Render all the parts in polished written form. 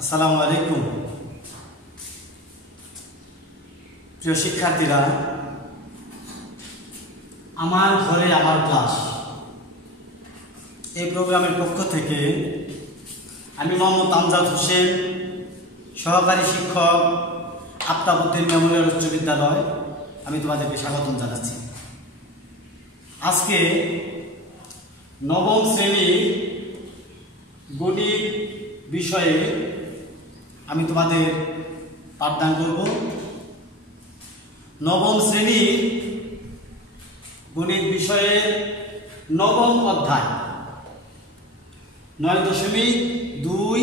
আসসালামু আলাইকুম প্রিয় শিক্ষার্থীরা, আমার ঘরে আমার ক্লাস এই প্রোগ্রামের পক্ষ থেকে আমি মোহাম্মদ আমজাদ হোসেন, সহকারী শিক্ষক, আফতাবউদ্দিন মেমোরিয়াল উচ্চ বিদ্যালয়, আমি তোমাদেরকে স্বাগতম জানাচ্ছি। আজকে নবম শ্রেণীর গণিত বিষয়ে আমি তোমাদের পাঠদান করব। নবম শ্রেণীর গণিত বিষয়ের নবম অধ্যায় 9.2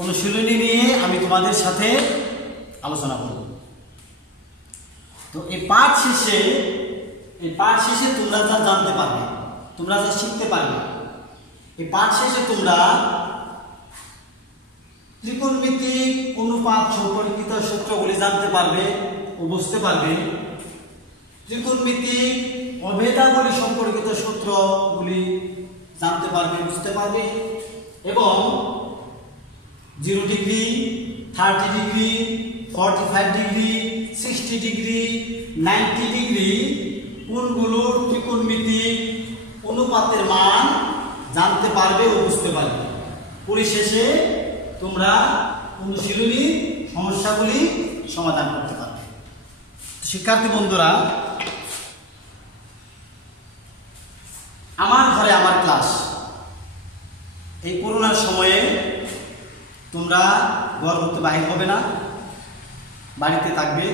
অনুশীলনী নিয়ে আমি তোমাদের সাথে আলোচনা করব। তো এই পাঠ শেষে তোমরা যা জানতে পারবে, তোমরা যা শিখতে পারবে, এই পাঠ শেষে তোমরা ত্রিকোণমিতিক অনুপাত সম্পর্কিত সূত্রগুলি জানতে পারবে ও বুঝতে পারবে। ত্রিকোণমিতিক অভেদাবলী সম্পর্কিত সূত্রগুলি জানতে পারবে, বুঝতে পারবে এবং 0 degree, 30 degree, 45 degree, 60 degree, 90 degree কোণগুলোর ত্রিকোণমিতিক অনুপাতের মান জানতে পারবে ও বুঝতে পারবে। পরিশেষে তোমরা অনুশীলনী সমস্যাগুলি সমাধান করতে পারবে। শিক্ষার্থী বন্ধুরা, আমার ঘরে আমার ক্লাস, এই করোনার সময়ে তোমরা ঘর হতে বাহির হবে না, বাড়িতে থাকবে,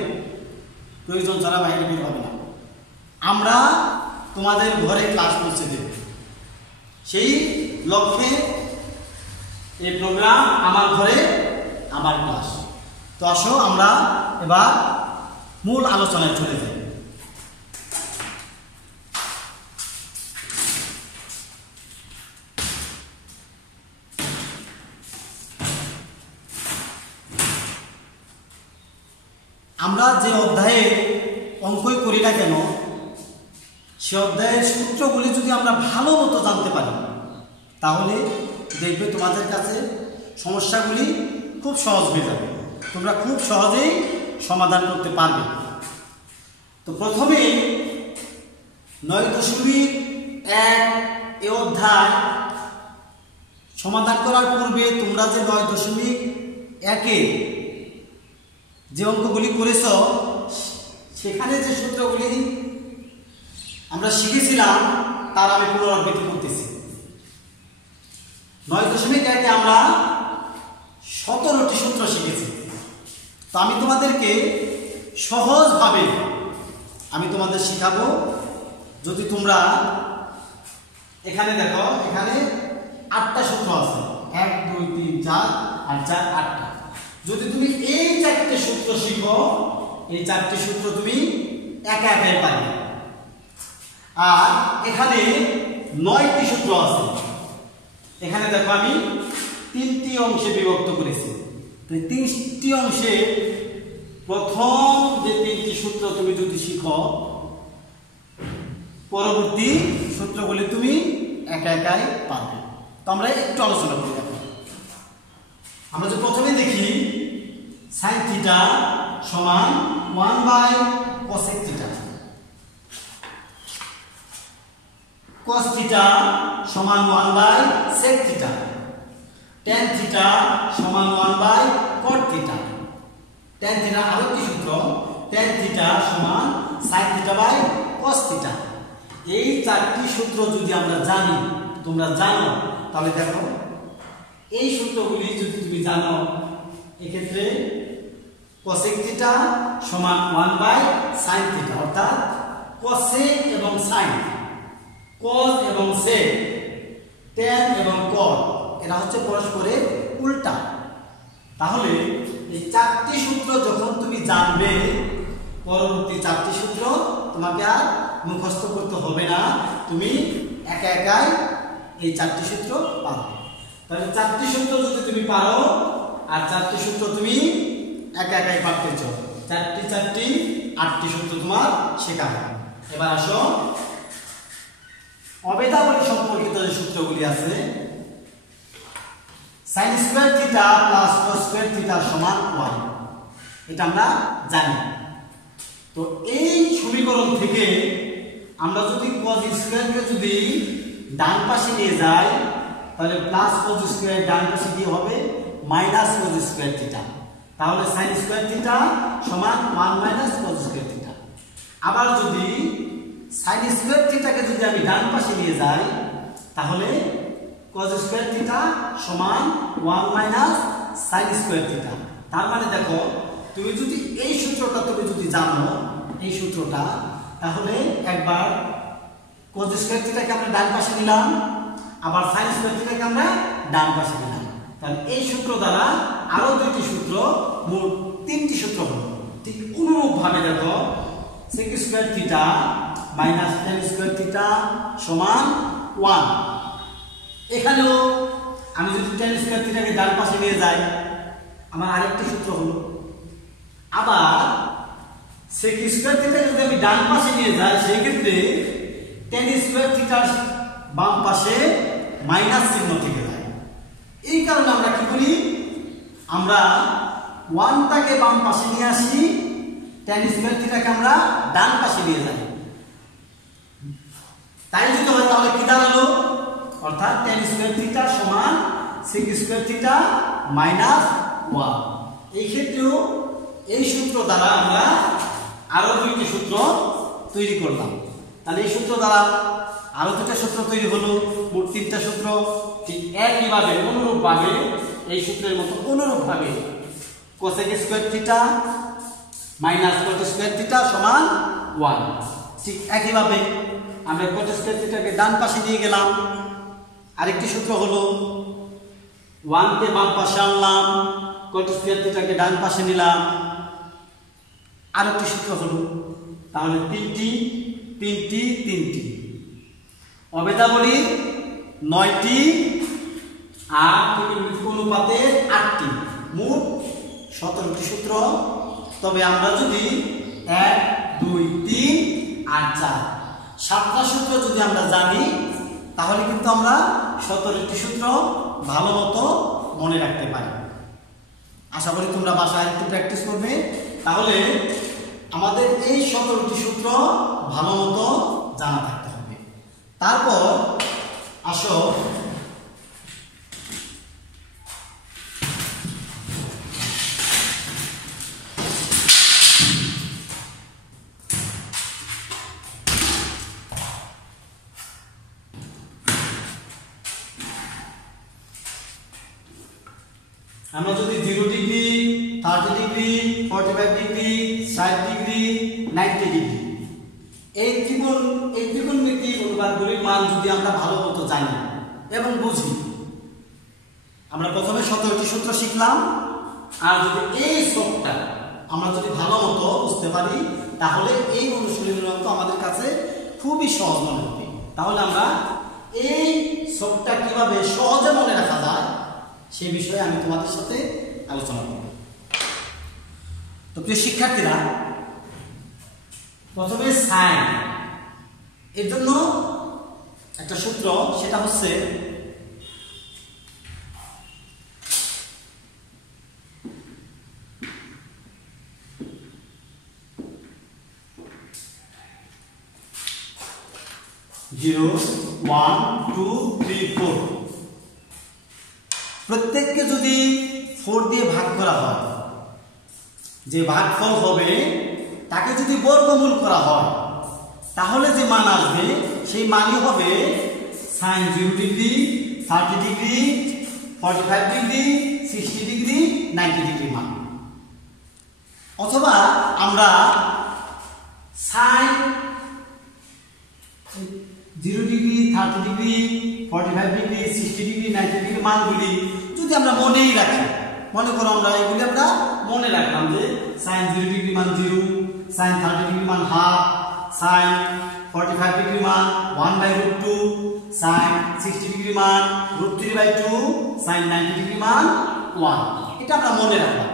প্রয়োজন ছাড়া বাইরে বের হবে না। আমরা তোমাদের ঘরে ক্লাস পৌঁছে দেব, সেই লক্ষ্যে এই প্রোগ্রাম আমার ঘরে আমার ক্লাস। তো আসো আমরা এবার মূল আলোচনায় চলে যাই। আমরা যে অধ্যায়ে অঙ্কই করি না কেন, সে অধ্যায়ের সূত্রগুলি যদি আমরা ভালো মতো জানতে পারি, তাহলে দেখবে তোমাদের কাছে সমস্যাগুলি খুব সহজ হয়ে যাবে, তোমরা খুব সহজেই সমাধান করতে পারবে। তো প্রথমে 9.1 এ অধ্যায় সমাধান করার পূর্বে তোমরা যে 9.1 যে অঙ্কগুলি করেছ, সেখানে যে সূত্রগুলি আমরা শিখেছিলাম তার আমি পুনরাবৃত্তি করতেছি। 9.1 আমরা 17টি সূত্র শিখেছি। তো আমি তোমাদেরকে সহজভাবে তোমাদের শিখাবো। যদি তোমরা এখানে দেখো, এখানে 8টা সূত্র আছে, 1 2 3 4 আর 4 8টা। যদি তুমি এই 4টে সূত্র শিখো, এই 4টে সূত্র তুমি একা একাই পারবে। আর এখানে 9টি সূত্র আছে। এখানে দেখো আমি 3টি অংশে বিভক্ত করেছি। তো এই 3টি অংশে প্রথম যে 3টি সূত্র তুমি যদি শিখো, পরবর্তী সূত্রগুলি তুমি একা একাই পারবে। তো আমরা একটু আলোচনা করি। আমরা যে প্রথমে দেখি sin θ সমান 1/cosec θ, cos θ সমান 1/sec θ, tan θ সমান 1/cot θ, tan θ আরেকটি সূত্র, tan θ সমান sin θ/cos θ। এই 4টি সূত্র যদি আমরা জানি, তোমরা জানো, তাহলে দেখো এই সূত্রগুলি যদি তুমি জানো, এক্ষেত্রে cosec θ সমান 1/sin θ, অর্থাৎ cosec এবং sin, cos এবং sec, tan এবং cot এরা হচ্ছে পরস্পরের উল্টা। তাহলে এই 4টি সূত্র যখন তুমি জানবে, পরবর্তী 4টি সূত্র তোমাকে আর মুখস্থ করতে হবে না, তুমি একা একাই এই 4টি সূত্র পারবে। তাহলে 4টি সূত্র যদি তুমি পারো, আর 4টি সূত্র তুমি একা একাই পারতেছ, 4টি 8টি সূত্র তোমার শেখা হবে। এবার আসো অভেদাবলী সম্পর্কিত যে সূত্রগুলি আছে, sin square theta plus cos square theta সমান 1 এটা আমরা জানি। তো এই সমীকরণ থেকে আমরা যদি cos স্কয়ারকে যদি ডান পাশে নিয়ে যাই তাহলে প্লাস cos স্কয়ার ডান পাশে কি হবে মাইনাস cos স্কয়ার থিটা, তাহলে sin স্কয়ার থিটা সমান 1 মাইনাস cos স্কয়ার থিটা। আবার যদি sin স্কয়ার থিটাকে যদি আমি ডান পাশে নিয়ে যাই তাহলে cos স্কয়ার থিটা সমান 1 মাইনাস sin স্কয়ার থিটা। তার মানে দেখো তুমি যদি এই সূত্রটা তুমি যদি জানো এই সূত্রটা, তাহলে একবার cos স্কয়ার থিটাকে আমরা ডান পাশে নিলাম, আবার sin স্কয়ার থিটাকে আমরা ডান পাশে নিলাম, তাহলে এই সূত্র দ্বারা আরো দুটি সূত্র মোট তিনটি সূত্র হলো। ঠিক অনুরূপ ভাবে দেখো sec square theta minus tan square theta সমান 1, এখানেও আমি যদি tan স্কয়ার থিটাকে ডান পাশে নিয়ে যাই আমার আরেকটি সূত্র হলো। আবার sec স্কয়ার থিটাকে যদি আমি ডান পাশে নিয়ে যাই সেই ক্ষেত্রে tan স্কয়ার থিটার বাম পাশে মাইনাস চিহ্ন থেকে যায়। এই কারণে আমরা কি করি, আমরা 1টাকে বাম পাশে নিয়ে আসি, tan স্কয়ার থিটাকে আমরা ডান পাশে নিয়ে যাই। তাই যদি হয় তাহলে কি দাঁড়ালো, অর্থাৎ tan স্কয়ার থিটা সমান sec স্কয়ার থিটা মাইনাস 1। এই ক্ষেত্রেও এই সূত্র দ্বারা আমরা আরো দুইটি সূত্র তৈরি করলাম। তাহলে এই সূত্র দ্বারা আরো দুটো সূত্র তৈরি হলো, মোট তিনটা সূত্র। ঠিক একইভাবে অনুরূপভাবে এই সূত্রের মতো অনুরূপভাবে cosec square theta minus cot square theta সমান 1। ঠিক একইভাবে আমরা cot স্কয়ার থিটাকে ডান পাশে নিয়ে গেলাম, আরেকটি সূত্র হলো 1 কে বাম পাশে আনলাম, cot স্কয়ার থিটাকে ডান পাশে নিলাম, আরেকটি সূত্র হলো। তাহলে তিনটি অবেদাবলী 9টি আর ত্রিকোণমিতিক অনুপাতে 8টি, মোট 17টি সূত্র। তবে আমরা যদি 1 2 3 আর 4 7টা সূত্র যদি আমরা জানি তাহলে কিন্তু আমরা 17টি সূত্র ভালো মতো মনে রাখতে পারি। আশা করি তোমরা বাসায় একটু প্র্যাকটিস করবে, তাহলে আমাদের এই 17টি সূত্র ভালো মতো জানা থাকতে হবে। তারপর আসো আমরা যদি 0 degree 30 degree 45 degree 60 degree 90 degree এই ত্রিকোণমিতিক অনুপাতগুলির মান যদি আমরা ভালো মতো জানি এবং বুঝি, আমরা প্রথমে 17টি সূত্র শিখলাম, আর যদি এই সবটা আমরা যদি ভালো মতো বুঝতে পারি তাহলে এই অনুশীলনের মতো আমাদের কাছে খুবই সহজ মনে হবে। তাহলে আমরা এই সবটা কিভাবে সহজে মনে রাখা যায় সেই বিষয়ে আমি তোমাদের সাথে আলোচনা করব। তো প্রিয় শিক্ষার্থীরা, প্রথমে সাইন এর জন্য একটা সূত্র, সেটা হচ্ছে জিরো 1 2 3 4। প্রত্যেককে যদি 4 দিয়ে ভাগ করা হয়, যে ভাগফল হবে তাকে যদি বর্গমূল করা হয় তাহলে যে মান আসবে সেই মানই হবে sin 0 degree 30 degree 45 degree 60 degree 90 degree মান। অথবা আমরা sin 0 degree 30 degree 45 degree 60 degree 90 degree মানগুলি যদি আমরা মনেই রাখি, মনে করো আমরা এগুলি আমরা মনে রাখলাম যে sin 0 ডিগ্রি মান 0, sin 30 ডিগ্রি মান হাফ, sin 45 ডিগ্রি মান 1/√2, sin 60 ডিগ্রি মান √3/2, sin 90 ডিগ্রি মান 1। এটা আমরা মনে রাখলাম।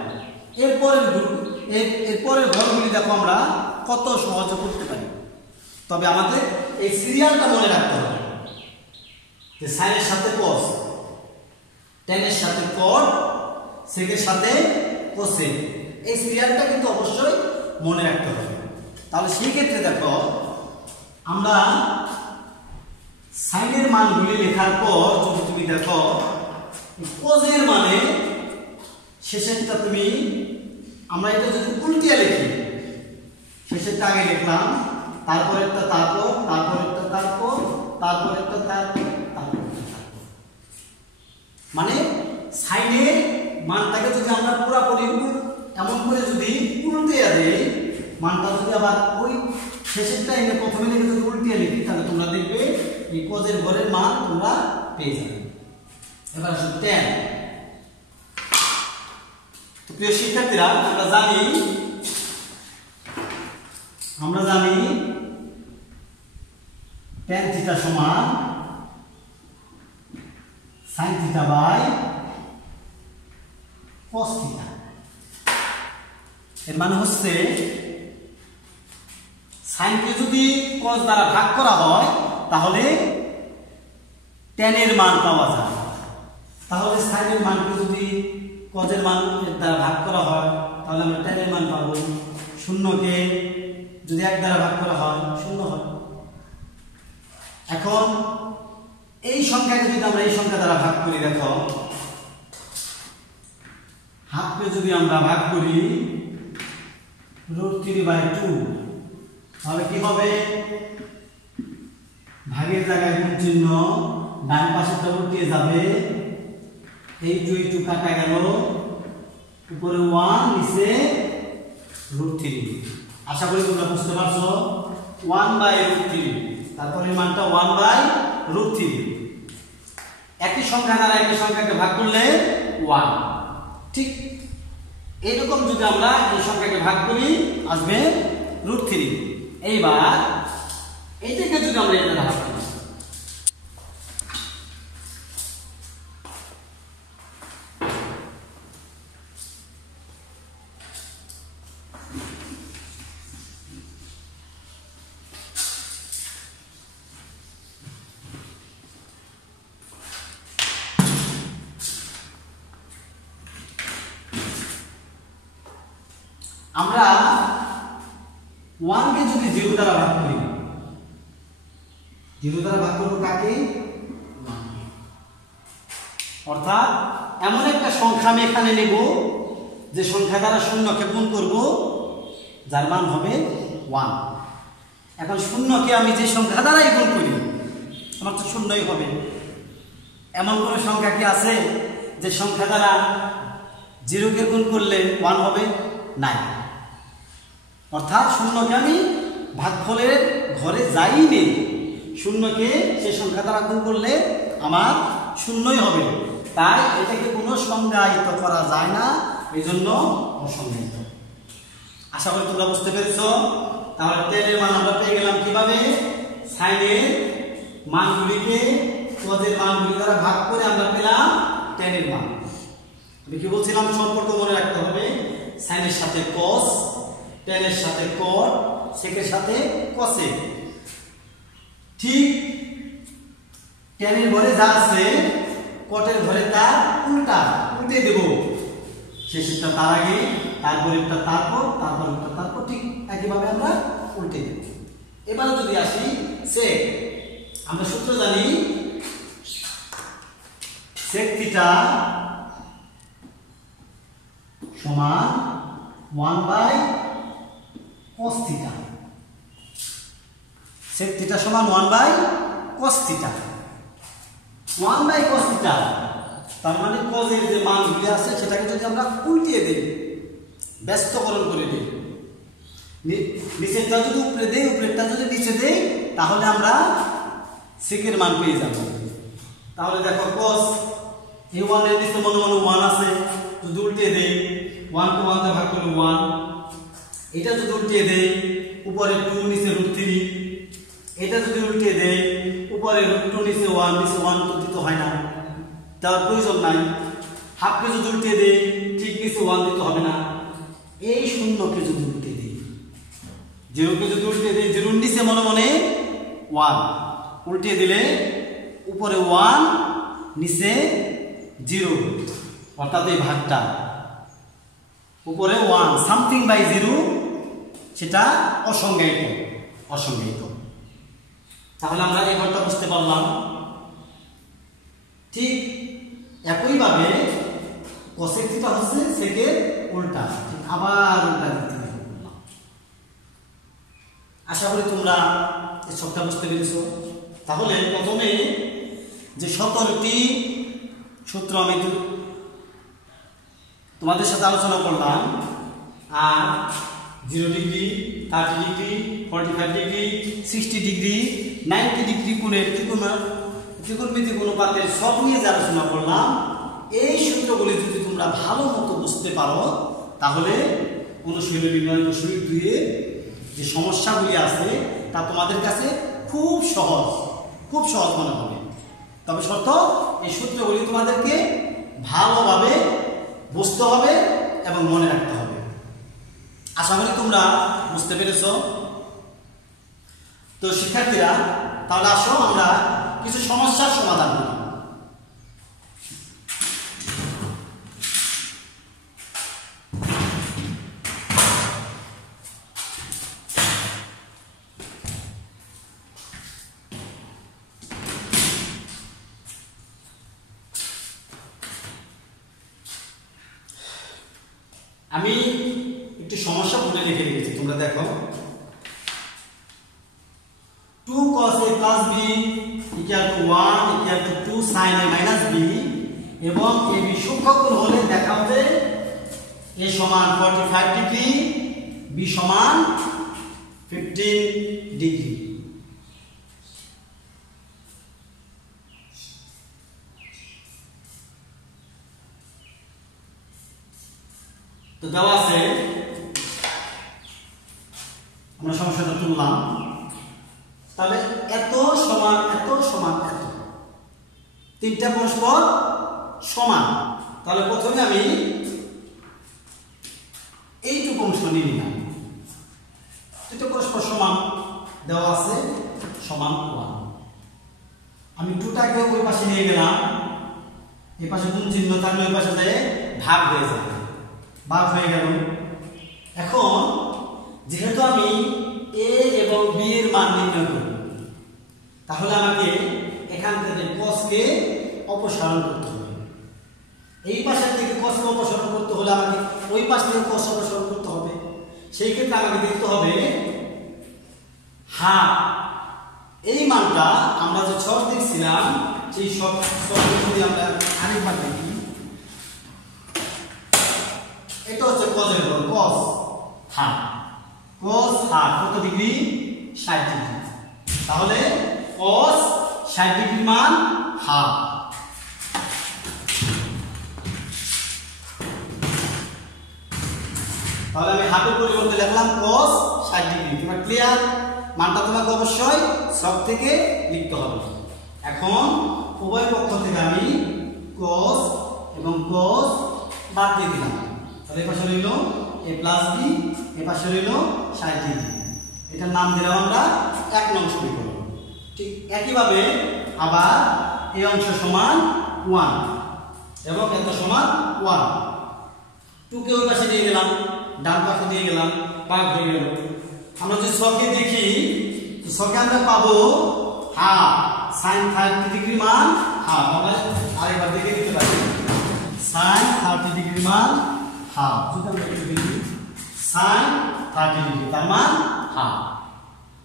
এরপরের ঘরগুলি দেখো আমরা কত সহজে করতে পারি। তবে আমাদের এই সিরিয়ালটা মনে রাখতে হবে যে সাইনের সাথে cos, tan এর সাথে cot, sec এর সাথে cosec। এই সিরিয়ালটা কিন্তু অবশ্যই মনে রাখতে হবে। তাহলে সেই ক্ষেত্রে দেখো আমরা sin এর মানগুলি লেখার পর যদি তুমি দেখো cos এর মানে শেষেরটা তুমি আমরা এটা যদি উল্টিয়ে লিখি শেষেরটা আগে লিখলাম তারপরেরটা তারপরেরটা মানে sin এর মানটাকে যদি আমরা পুরোপুরি এমন করে যদি উল্টিয়ে দেই মানটা যদি আবার ওই শেষেরটা এনে প্রথমে লিখে যদি উল্টিয়ে লিখি তাহলে তোমরা দেখবে এই cos এর ঘরের মান তোমরা পেয়ে যাবে। এবার আসো tan। তো প্রিয় শিক্ষার্থীরা আমরা জানি tan থিটা সমান sin theta by cos theta. এর মানে হচ্ছে sin কে যদি cos দ্বারা ভাগ করা হয় তাহলে tan এর মান পাওয়া যায়। তাহলে sin এর মানকে যদি cos এর মান দ্বারা ভাগ করা হয় তাহলে আমরা tan এর মান পাবো। শূন্যকে যদি 1 দ্বারা ভাগ করা হয় 0 হয়। এখন এই সংখ্যাকে যদি আমরা এই সংখ্যা দ্বারা ভাগ করি দেখো হাফকে যদি আমরা ভাগ করি √3/2 তাহলে কি হবে ভাগের জায়গায় গুণ চিহ্ন ডান পাশেরটা উল্টে যাবে এই 2 কাটা গেল উপরে 1 নিচে √3। আশা করি তোমরা বুঝতে পারছো 1/√3 তারপরে মানটা 1/√3। একই সংখ্যা দ্বারা একই সংখ্যাকে ভাগ করলে 1। ঠিক এইরকম যদি আমরা এই সংখ্যাকে ভাগ করি আসবে √3। এইবার এইটাকে যদি আমরা এটা ভাগ করি আমরা 1 কে যদি 0 দ্বারা ভাগ করি 0 দ্বারা ভাগ করব কাকে 1 কে। অর্থাৎ এমন একটা সংখ্যা আমি এখানে নেব যে সংখ্যা দ্বারা শূন্যকে গুণ করব যার মান হবে 1। এখন শূন্যকে আমি যে সংখ্যা দ্বারাই গুণ করি আমার তো শূন্যই হবে। এমন কোন সংখ্যা কি আছে যে সংখ্যা দ্বারা 0 কে গুণ করলে 1 হবে? নাই। অর্থাৎ শূন্যকে আমি ভাগফলের ঘরে যাই নেই শূন্যকে সেই সংখ্যা দ্বারা গুণ করলে আমার শূন্যই হবে। তাই এটাকে কোনো সংজ্ঞায়িত করা যায় না, এই জন্য অসংজ্ঞায়িত। আশা করি তোমরা বুঝতে পেরেছো। তাহলে tan এর মান আমরা পেয়ে গেলাম কিভাবে sin এর মানগুলিকে cos এর মানগুলি দ্বারা ভাগ করে আমরা পেলাম tan এর মান। আমি কি বলছিলাম সম্পর্ক মনে রাখতে হবে sin এর সাথে cos, tan এর সাথে cot, sec এর সাথে cosec। ঠিক tan এর ঘরে যা আছে cot এর ঘরে তার উল্টে দেব। শেষেরটা তার আগে তারপরেরটা তারপর ঠিক একইভাবে আমরা উল্টে দেব। এবারে যদি আসি sec, আমরা সূত্র জানি sec থিটা সমান 1/cos থিটা। sec থিটা সমান 1/cos থিটা। 1/cos থিটা তার মানে cos এর যে মানগুলি আছে সেটাকে যদি আমরা উল্টিয়ে দেই ব্যস্তকরণ করে দিই নিচেরটা যদি উপরে দেই উপরেরটা যদি নিচে দেই তাহলে আমরা sec এর মান পেয়ে যাব। তাহলে দেখো cos এই 1 এর নিচে মনে 1 আছে যদি উল্টিয়ে দেই 1 কে 1 তে ভাগ করলে 1, এটা যদি উল্টিয়ে দেই উপরে 2 নিচে √3, এটা যদি উল্টিয়ে দেই উপরে √2 নিচে 1 তো দিতে হয় না, তার প্রয়োজন নাই। হাফকে যদি উল্টিয়ে দেই ঠিক নিচে 1 দিতে হবে না। এই শূন্যকে যদি উল্টিয়ে দেই 0 কে যদি উল্টিয়ে দেই 0 এর নিচে মনে 1 উল্টিয়ে দিলে উপরে 1 নিচে 0 অর্থাৎ এই ভাগটা উপরে 1 সামথিং বাই 0 সেটা অসংজ্ঞায়িত অসংজ্ঞায়িত। তাহলে আমরা এই ঘরটা বুঝতে পারলাম। ঠিক একইভাবে cosec থিটা হচ্ছে সেকের উল্টা, ঠিক আবার উল্টা দিক থেকে করলাম। আশা করি তোমরা এই সবটা বুঝতে পেরেছো। তাহলে প্রথমে যে 17টি সূত্র আমি তোমাদের সাথে আলোচনা করলাম, আর 0 degree, 30 degree, 45 degree, 60 degree, 90 degree কোণের ত্রিকোণমিতিক অনুপাতের সব নিয়ে যে আলোচনা করলাম, এই সূত্রগুলি যদি তোমরা ভালো মতো বুঝতে পারো তাহলে অনুশীলনী 9.2 যে সমস্যাগুলি আছে তা তোমাদের কাছে খুব সহজ মনে হবে। তবে শর্ত এই সূত্রগুলি তোমাদেরকে ভালোভাবে বুঝতে হবে এবং মনে রাখতে হবে। আশা করি তোমরা বুঝতে পেরেছো। তো শিক্ষার্থীরা, তাহলে আসো আমরা কিছু সমস্যার সমাধান করি। আমি একটি সমস্যা বলে লিখে রেখেছি, তোমরা দেখো। 2 cos a plus b equal to 1 equal to 2 sin a minus b এবং a b সূক্ষ্মকোণ হলে দেখা হবে a সমান 45 ডিগ্রি, b সমান 15 ডিগ্রি। তো দেওয়া আছে, আমরা সমস্যাটা তুললাম। তাহলে এত সমান এত সমান এত, তিনটা পরস্পর সমান। তাহলে প্রথমে আমি এইটুকু অংশ নিয়ে নিলাম, এটা পরস্পর সমান দেওয়া আছে সমান 1। আমি 2টাকে ওই পাশে নিয়ে গেলাম, এই পাশে গুণ চিহ্ন থাকলে ওই পাশে ভাগ হয়ে যাবে, ভাগ হয়ে গেল। এখন যেহেতু আমি a এবং b এর মান নির্ণয় করব, তাহলে আমাকে এখান থেকে cos কে অপসারণ করতে হবে। এই পাশ থেকে cos কে অপসারণ করতে হলে আমাকে ওই পাশ থেকে cos অপসারণ করতে হবে। সেই ক্ষেত্রে আমাকে দেখতে হবে হাফ, এই মানটা আমরা যে ছক দেখছিলাম সেই ছকটি যদি আমরা আরেকবার দেখি, এটা হচ্ছে cos এর ঘর, cos হাফ কত ডিগ্রি? 60 ডিগ্রি। তাহলে cos 60 ডিগ্রি মান হাফ। তাহলে আমি হাফের পরিবর্তে লিখলাম cos 60 ডিগ্রি। তোমরা ক্লিয়ার? মানটা তোমাকে অবশ্যই সব থেকে লিখতে হবে। এখন উভয় পক্ষ থেকে আমি cos এবং cos বাদ দিয়ে দিলাম। তাহলে এই পাশে রইল a প্লাস b, এই পাশে রইল 60 ডিগ্রি। এটার নাম দিলাম আমরা 1 নং সমীকরণ। ঠিক একইভাবে আবার এই অংশ সমান 1 এবং এত সমান 1। 2 কে ওই পাশে নিয়ে গেলাম, ডান পাশে নিয়ে গেলাম, ভাগ হয়ে গেল। আমরা যদি ছকে দেখি, তো ছকে আমরা পাবো হাফ sin 30 ডিগ্রি মান হাফ। আমরা আরেকবার দেখে দিতে পারি, sin 30 ডিগ্রি মান হাফ। যদি আমরা একটু দেখি sin 30 ডিগ্রি তার মান হাফ।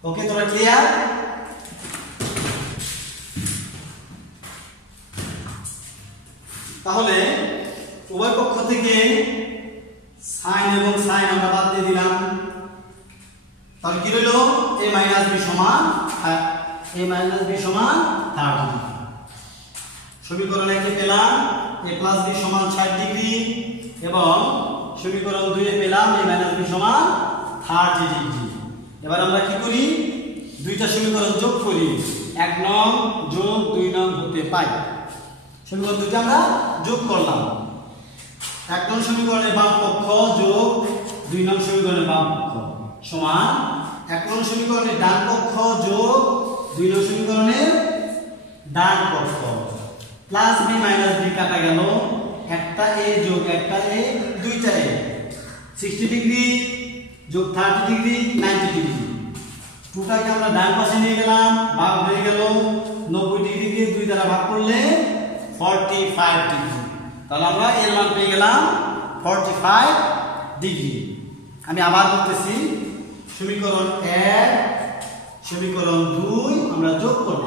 ওকে, তোমরা ক্লিয়ার? তাহলে উভয় পক্ষ থেকে sin এবং sin আমরা বাদ দিয়ে দিলাম। তাহলে কি রইল? a মাইনাস b সমান 30 ডিগ্রি। সমীকরণ 1 এ পেলাম a প্লাস b সমান 60 ডিগ্রি এবং সমীকরণ 2 এ পেলাম a মাইনাস b সমান 30 ডিগ্রি। এবার আমরা কি করি? দুইটা সমীকরণ যোগ করি, 1 নং যোগ 2 নং হতে পাই। সমীকরণ দুইটা আমরা যোগ করলাম। 1 নং সমীকরণের বাম পক্ষ যোগ 2 নং সমীকরণের বাম পক্ষ সমান 1 নং সমীকরণের ডান পক্ষ যোগ 2 নং সমীকরণের ডান পক্ষ প্লাস বি মাইনাস বি কাটা গেল, একটা এ যোগ একটা এ, দুইটা এ, 60 ডিগ্রি যোগ 30 ডিগ্রি 90 ডিগ্রি। টুটাকে আমরা ডান পাশে নিয়ে গেলাম, ভাগ হয়ে গেল 90 ডিগ্রিকে 2 দ্বারা ভাগ করলে 45 ডিগ্রি। তাহলে আমরা এর মান পেয়ে গেলাম 45 ডিগ্রি। আমি আবার বলতেছি, সমীকরণ 1 সমীকরণ 2 আমরা যোগ করব।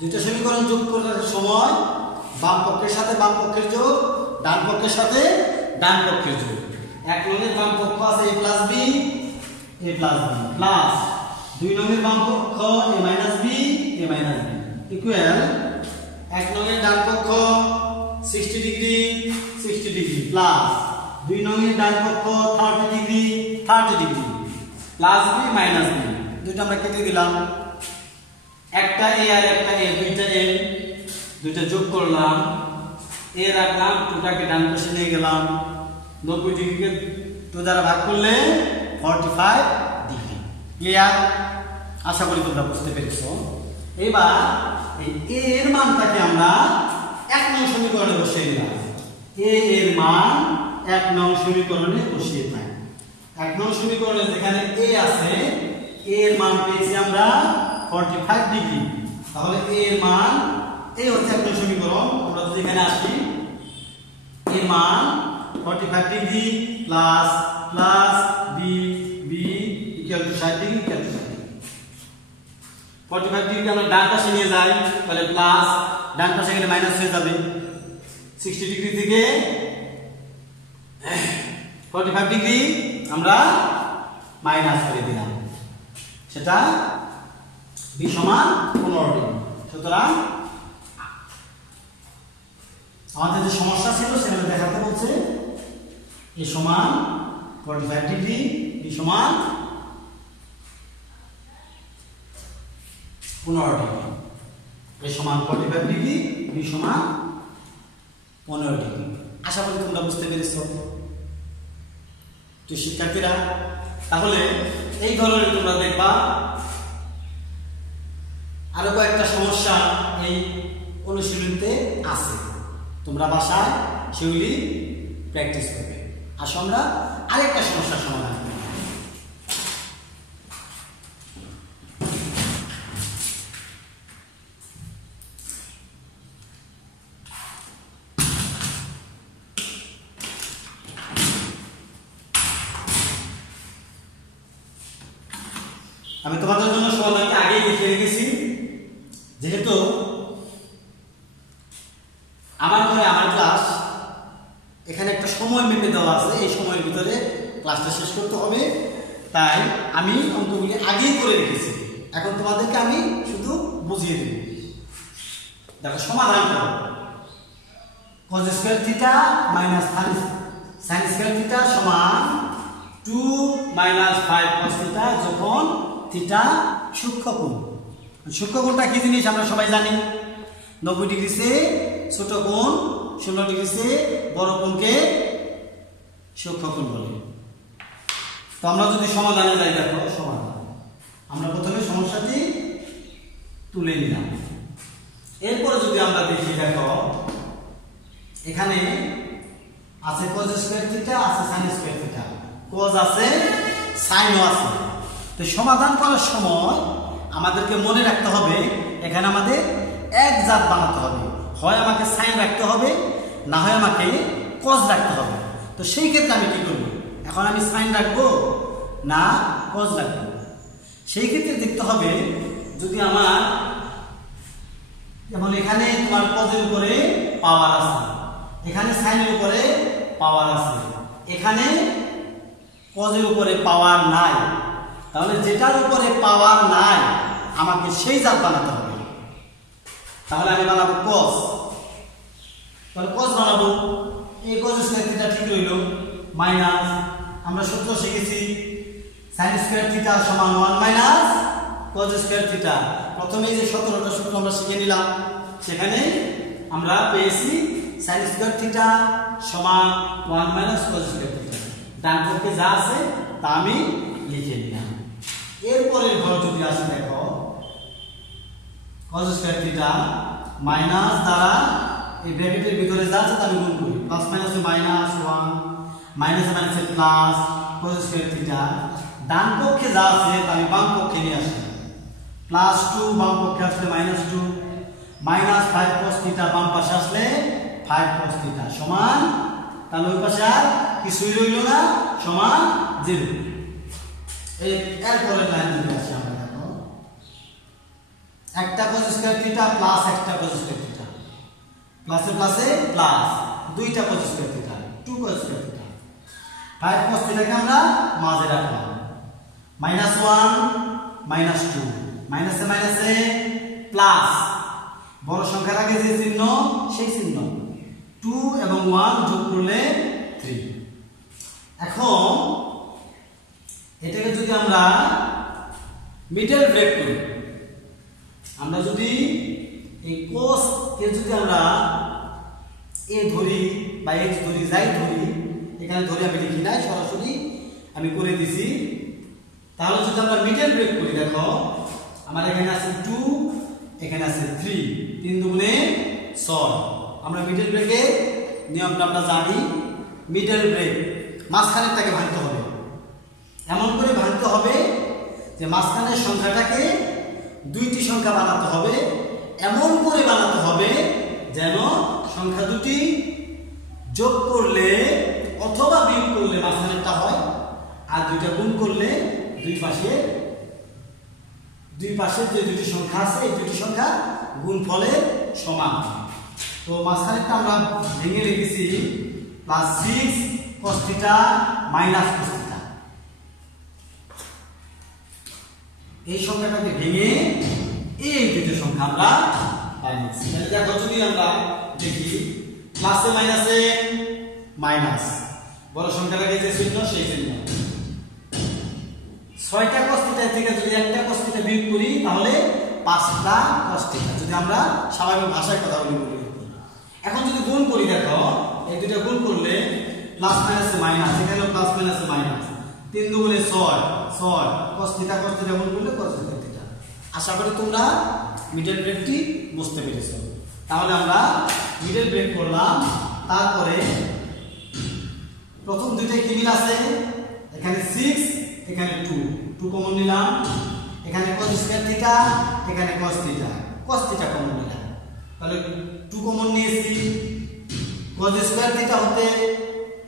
দুটো সমীকরণ যোগ করার সময় বাম পক্ষের সাথে বাম পক্ষের যোগ, ডান পক্ষের সাথে ডান পক্ষের যোগ। এক নম্বরের বাম পক্ষ আছে a plus B, a plus B plus 2 নম্বরের বাম পক্ষ a minus B, a minus B equal এক নম্বরের ডান পক্ষ 60 ডিগ্রি 60 ডিগ্রি প্লাস 2 নম্বরের ডান পক্ষ 30 degree 30 degree plus B minus B. দুটো আমরা কেটে দিলাম, একটা এ আর একটা এ, দুইটা এ, দুইটা যোগ করলাম, এ রাখলাম, টুটাকে ডান পাশে নিয়ে গেলাম, 90 ডিগ্রিকে 2 দ্বারা ভাগ করলে 45 ডিগ্রি। ক্লিয়ার? আশা করি তোমরা বুঝতে পেরেছো। এবার এই এ এর মানটাকে আমরা 1 নং সমীকরণে বসিয়ে দিলাম। এ এর মান 1 নং সমীকরণে বসিয়ে দিলাম। 1 নং সমীকরণে যেখানে এ আছে, এ এর মান পেয়েছি আমরা 45 ডিগ্রি। তাহলে এ এর মান, এই হচ্ছে 1 নং সমীকরণ। আমরা যদি এখানে আসি, এর মান 45 degree plus plus B B equal to 60 degree equal to 45 degree আমরা ডান পাশে নিয়ে যাই, তাহলে প্লাস, ডান পাশে গেলে মাইনাস হয়ে যাবে। 60 ডিগ্রি থেকে 45 ডিগ্রি আমরা মাইনাস করে দিলাম, সেটা বি সমান 15 ডিগ্রি। সুতরাং আমাদের যে সমস্যা ছিল সেটা দেখাতে বলছে এ সমান 45 ডিগ্রি, বি সমান 15 ডিগ্রি। এ সমান 45 ডিগ্রি, বি সমান 15 ডিগ্রি। আশা করি তোমরা বুঝতে পেরেছো। তো শিক্ষার্থীরা, তাহলে এই ধরনের তোমরা দেখবা আরো কয়েকটা সমস্যা এই অনুশীলনীতে আছে, তোমরা বাসায় সেগুলি প্র্যাকটিস করবে। আসো আমরা আরেকটা সমস্যার সমাধান করি। আমি তোমাদের জন্য সমাধানটা আগেই লিখে রেখেছি, যেহেতু আমার ঘরে আমার ক্লাস, এখানে একটা সময় মেপে দেওয়া আছে, এই সময়ের ভিতরে ক্লাসটা শেষ করতে হবে, তাই আমি অঙ্কগুলি আগেই করে রেখেছি। এখন তোমাদেরকে আমি শুধু বুঝিয়ে দেব। দেখো সমাধান করো। cos square theta minus sin square theta সমান 2 মাইনাস 5 cos থিটা যখন থিটা সূক্ষ্মকোণ। সূক্ষ্মকোণটা কি জিনিস আমরা সবাই জানি, 90 ডিগ্রি সে ছোট কোণ, 0 ডিগ্রি সে বড় কোণকে সূক্ষ্মকোণ বলে। তো আমরা যদি সমাধানে যাই, দেখো সমাধান আমরা প্রথমে সমস্যাটি তুলে নিলাম, এরপরে যদি আমরা দেখি, দেখো এখানে আছে cos স্কয়ার থিটা, আছে sin স্কয়ার থিটা, cos আছে sin আছে। তো সমাধান করার সময় আমাদেরকে মনে রাখতে হবে এখানে আমাদের এক জাত বানাতে হবে, হয় আমাকে sin রাখতে হবে, না হয় আমাকে cos রাখতে হবে। তো সেই ক্ষেত্রে আমি কি করব, এখন আমি sin রাখবো না cos রাখবো, সেই ক্ষেত্রে দেখতে হবে যদি আমার, যেমন এখানে তোমার cos এর উপরে পাওয়ার আছে, এখানে sin এর উপরে পাওয়ার আছে, এখানে cos এর উপরে পাওয়ার নাই, তাহলে যেটার উপরে পাওয়ার নাই আমাকে সেই জাত বানাতে হবে। তাহলে আমি বানাবো cos, তাহলে cos বানাবো, এই cos স্কয়ার থিটা ঠিক রইল, মাইনাস আমরা সূত্র শিখেছি sin স্কয়ার থিটা সমান 1 মাইনাস cos স্কয়ার থিটা। প্রথমে যে 17টা সূত্র আমরা শিখে নিলাম, সেখানে আমরা পেয়েছি sin স্কয়ার থিটা সমান 1 মাইনাস cos স্কয়ার থিটা। ডান পক্ষে যা আছে তা আমি লিখে নিলাম। এরপরের ঘর যদি আসে, দেখো cos স্কয়ার থিটা মাইনাস দ্বারা এই ব্র্যাকেটের ভিতরে যা আছে তা আমি গুণ করি প্লাস মাইনাসে মাইনাস 1 মাইনাসে মাইনাসে প্লাস cos স্কয়ার থিটা ডান পক্ষে যা আছে তা আমি বাম পক্ষে নিয়ে আসি প্লাস 2 বাম পক্ষে আসলে মাইনাস 2 মাইনাস 5 cos থিটা বাম পাশে আসলে 5 cos থিটা সমান তাহলে ওই পাশে আর কিছুই রইল না সমান 0 এরপরে লাইন দিতে আসি আমরা দেখো একটা cos স্কয়ার থিটা প্লাস একটা cos স্কয়ার থিটা প্লাসে প্লাসে প্লাস দুইটা cos square theta 2 cos square theta 5 cos থিটাকে আমরা মাঝে রাখলাম -1 -2 মাইনাসে মাইনাসে প্লাস বড় সংখ্যার আগে যে চিহ্ন সেই চিহ্ন 2 এবং 1 যোগ করলে 3 এখন এটাকে যদি আমরা মিডল ব্রেক করি আমরা যদি এই cos কে যদি আমরা a ধরি বা x ধরি যাই ধরি এখানে ধরি আমি লিখি না সরাসরি আমি করে দিছি তাহলে যদি আমরা মিডল ব্রেক করি দেখো আমার এখানে আছে 2 এখানে আছে 3 3 দুগুণে 6 আমরা মিডল ব্রেকের নিয়মটা আমরা জানি মিডল ব্রেক মাঝখানেরটাকে ভাঙতে হবে এমন করে ভাঙতে হবে যে মাঝখানের সংখ্যাটাকে দুইটি সংখ্যা বানাতে হবে এমন করে বানাতে হবে যেন সংখ্যা দুটি যোগ করলে অথবা বিয়োগ করলে মাঝখানেরটা হয় আর দুইটা গুণ করলে দুই পাশের যে দুটি সংখ্যা আছে এই দুটি সংখ্যা গুণফলের সমান তো মাঝখানেরটা আমরা ভেঙে রেখেছি +6 cos θ - cos θ এই সংখ্যাটাকে ভেঙে এই দুটো সংখ্যা আমরা পাইছি তাহলে দেখো যদি আমরা দেখি প্লাসে মাইনাসে মাইনাস বড় সংখ্যাটাকে যে চিহ্ন সেই চিহ্ন 6টা cos θ থেকে যদি একটা cos θ বিয়োগ করি তাহলে 5টা cos θ যদি আমরা স্বাভাবিক ভাষায় কথা বলি এখন যদি গুণ করি দেখো এই দুটো গুণ করলে প্লাস মাইনাসে মাইনাস এখানেও প্লাস মাইনাসে মাইনাস 3 দুগুণে 6 cos θ গুণ করলে cos θ আশা করি তোমরা মিডল ব্রেকটি বুঝতে পেরেছো তাহলে আমরা মিডল ব্রেক করলাম তারপরে প্রথম দুইটাই কি মিল আছে এখানে 6 এখানে 2 কমন নিলাম এখানে cos স্কয়ার θ এখানে cos θ কমন নিলাম তাহলে 2 কমন নিয়েছি cos স্কয়ার θ হতে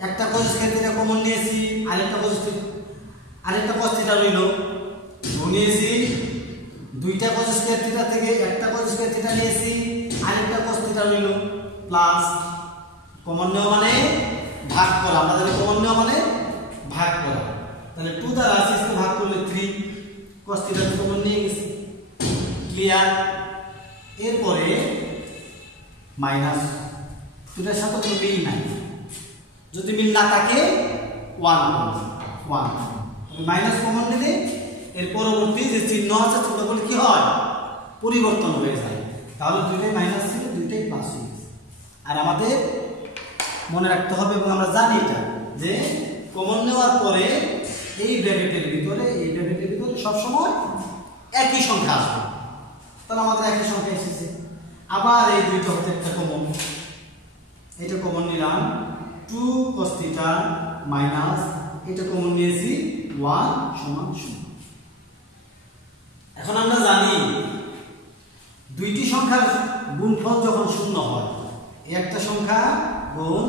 একটা cos স্কয়ার θ কমন নিয়েছি আরেকটা cos θ রইল নিয়েছি দুইটা cos স্কয়ার θ থেকে একটা cos স্কয়ার θ নিয়েছি আরেকটা cos θ রইল প্লাস কমন নেওয়া মানে ভাগ করা আমাদের কমন নেওয়া মানে ভাগ করা তাহলে 2 দ্বারা 6 কে ভাগ করলে 3 cos θ কমন নিয়ে গেছি ক্লিয়ার এরপরে মাইনাস দুটার সাথে কোনো মিল নাই যদি মিল না থাকে 1 মাইনাস কমন নিলে এর পরবর্তী যে চিহ্ন আছে চিহ্নগুলো কি হয় পরিবর্তন হয়ে যায় তাহলে দুইটাই মাইনাস ছিল দুইটাই প্লাস হয়ে গেছে আর আমাদের মনে রাখতে হবে এবং আমরা জানি এটা যে কমন নেওয়ার পরে এই ব্র্যাকেটের ভিতরে সব সময় একই সংখ্যা আসবে তাহলে আমাদের একই সংখ্যা এসেছে আবার এই দুইটা হতে একটা কমন এটা কমন নিলাম 2 cos θ মাইনাস এটা কমন নিয়েছি 1 সমান 0 এখন আমরা জানি দুইটি সংখ্যার গুণফল যখন শূন্য হয় একটা সংখ্যা গুণ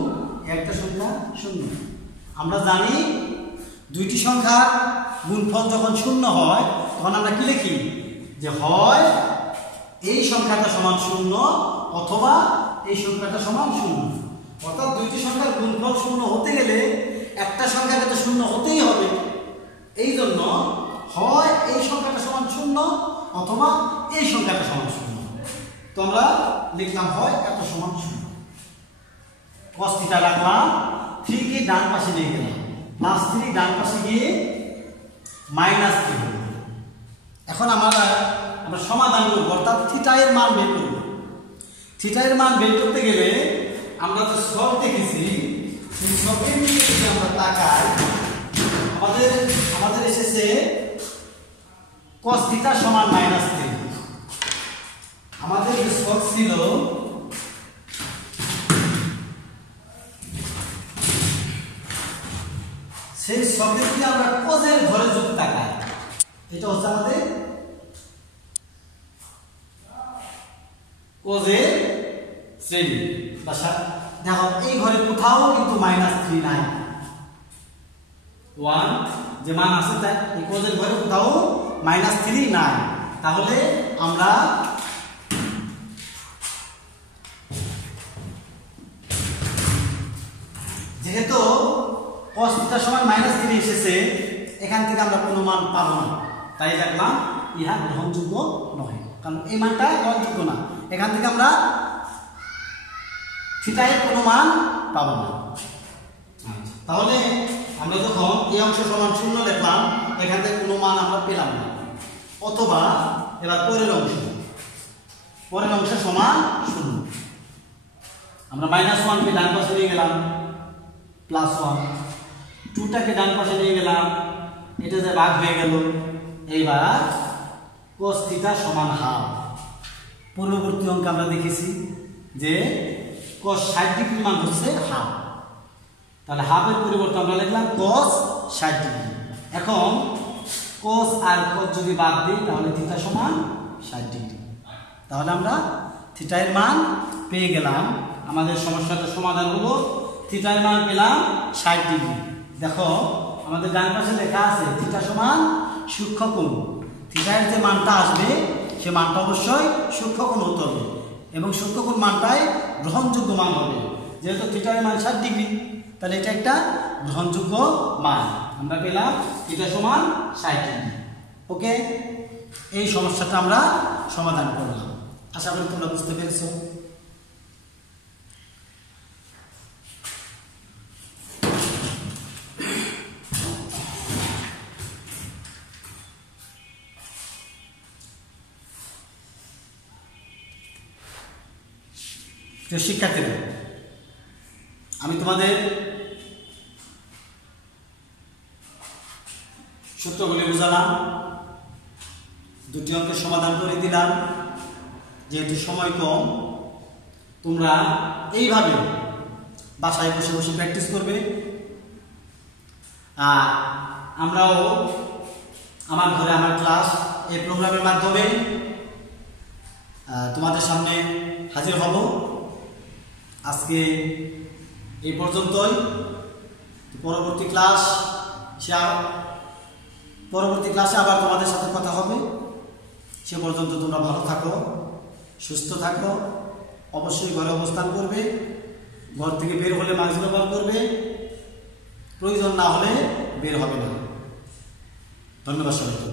একটা সংখ্যা শূন্য আমরা জানি দুইটি সংখ্যার গুণফল যখন শূন্য হয় তখন আমরা কি লিখি যে হয় এই সংখ্যাটা সমান 0 অথবা এই সংখ্যাটা সমান 0 অর্থাৎ দুইটি সংখ্যার গুণফল শূন্য হতে গেলে একটা সংখ্যাকে তো শূন্য হতেই হবে এই জন্য হয় এই সংখ্যাটা সমান 0 অথবা এই সংখ্যাটা সমান 0 তো আমরা লিখলাম হয় একটা সমান 0 cos θ রাখলাম 3 কে ডান পাশে নিয়ে গেলাম +3 ডান পাশে গিয়ে -3 হলো এখন আমরা সমাধান করব অর্থাৎ θ এর মান বের করব θ এর মান বের করতে গেলে আমরা যে সব দেখেছি সেই সবের দিকে যদি আমরা তাকাই আমাদের এসেছে cos θ সমান -3 আমাদের যে সব ছিল সব দিক থেকে আমরা কজের ঘরে যদি তাকাই, এটা হচ্ছে আমাদের কজের শ্রেণী। দেখো এই ঘরে কোথাও কিন্তু -3 নাই, 1 যে মান আছে তাই এই কজের ঘরে কোথাও -3 নাই। তাহলে আমরা যেহেতু cos θ সমান -3 এসেছে, এখান থেকে আমরা কোনো মান পাবো না, তাই দেখলাম ইহা গ্রহণযোগ্য নয়, কারণ এই মানটা গ্রহণযোগ্য না। এখান থেকে আমরা থিটা এর কোনো মান পাবো না। তাহলে আমরা যখন এই অংশ সমান 0 লিখলাম, এখান থেকে কোনো মান আমরা পেলাম না। অথবা এবার পরের অংশ সমান 0, আমরা -1 কে ডান পাশে নিয়ে গেলাম, +1, 2টাকে ডান পাশে নিয়ে গেলাম, এটা যে ভাগ হয়ে গেল। এইবার cos θ সমান হাফ। পূর্ববর্তী অঙ্কে আমরা দেখেছি যে cos 60 ডিগ্রি মান হচ্ছে হাফ, তাহলে হাফের পরিবর্তে আমরা লিখলাম cos 60 ডিগ্রি। এখন cos আর cos যদি বাদ দিই তাহলে θ সমান 60 ডিগ্রি। তাহলে আমরা θ এর মান পেয়ে গেলাম। আমাদের সমস্যাটার সমাধান হলো θ এর মান পেলাম 60 ডিগ্রি। দেখো আমাদের ডান পাশে লেখা আছে θ সমান সূক্ষ্মকোণ। θ এর যে মানটা আসবে সে মানটা অবশ্যই সূক্ষ্মকোণ হতে হবে এবং সূক্ষ্মকোণ মানটাই গ্রহণযোগ্য মান হবে। যেহেতু θ এর মান 60 ডিগ্রি, তাহলে এটা একটা গ্রহণযোগ্য মান। আমরা পেলাম θ সমান 60 ডিগ্রি। ওকে, এই সমস্যাটা আমরা সমাধান করলাম। আশা করি তোমরা বুঝতে পেরেছো। শিক্ষার্থীরা, আমি তোমাদের সূত্রগুলি বুঝালাম, দুটি অঙ্কের সমাধান করে দিলাম। যেহেতু সময় কম, তোমরা এইভাবে বাসায় বসে বসে প্র্যাকটিস করবে। আর আমরাও আমার ঘরে আমার ক্লাস এই প্রোগ্রামের মাধ্যমে তোমাদের সামনে হাজির হব। আজকে এই পর্যন্তই। পরবর্তী ক্লাসে আবার তোমাদের সাথে কথা হবে। সে পর্যন্ত তোমরা ভালো থাকো, সুস্থ থাকো। অবশ্যই ঘরে অবস্থান করবে। ঘর থেকে বের হলে মাস্ক ব্যবহার করবে, প্রয়োজন না হলে বের হবে না। ধন্যবাদ সবাইকে।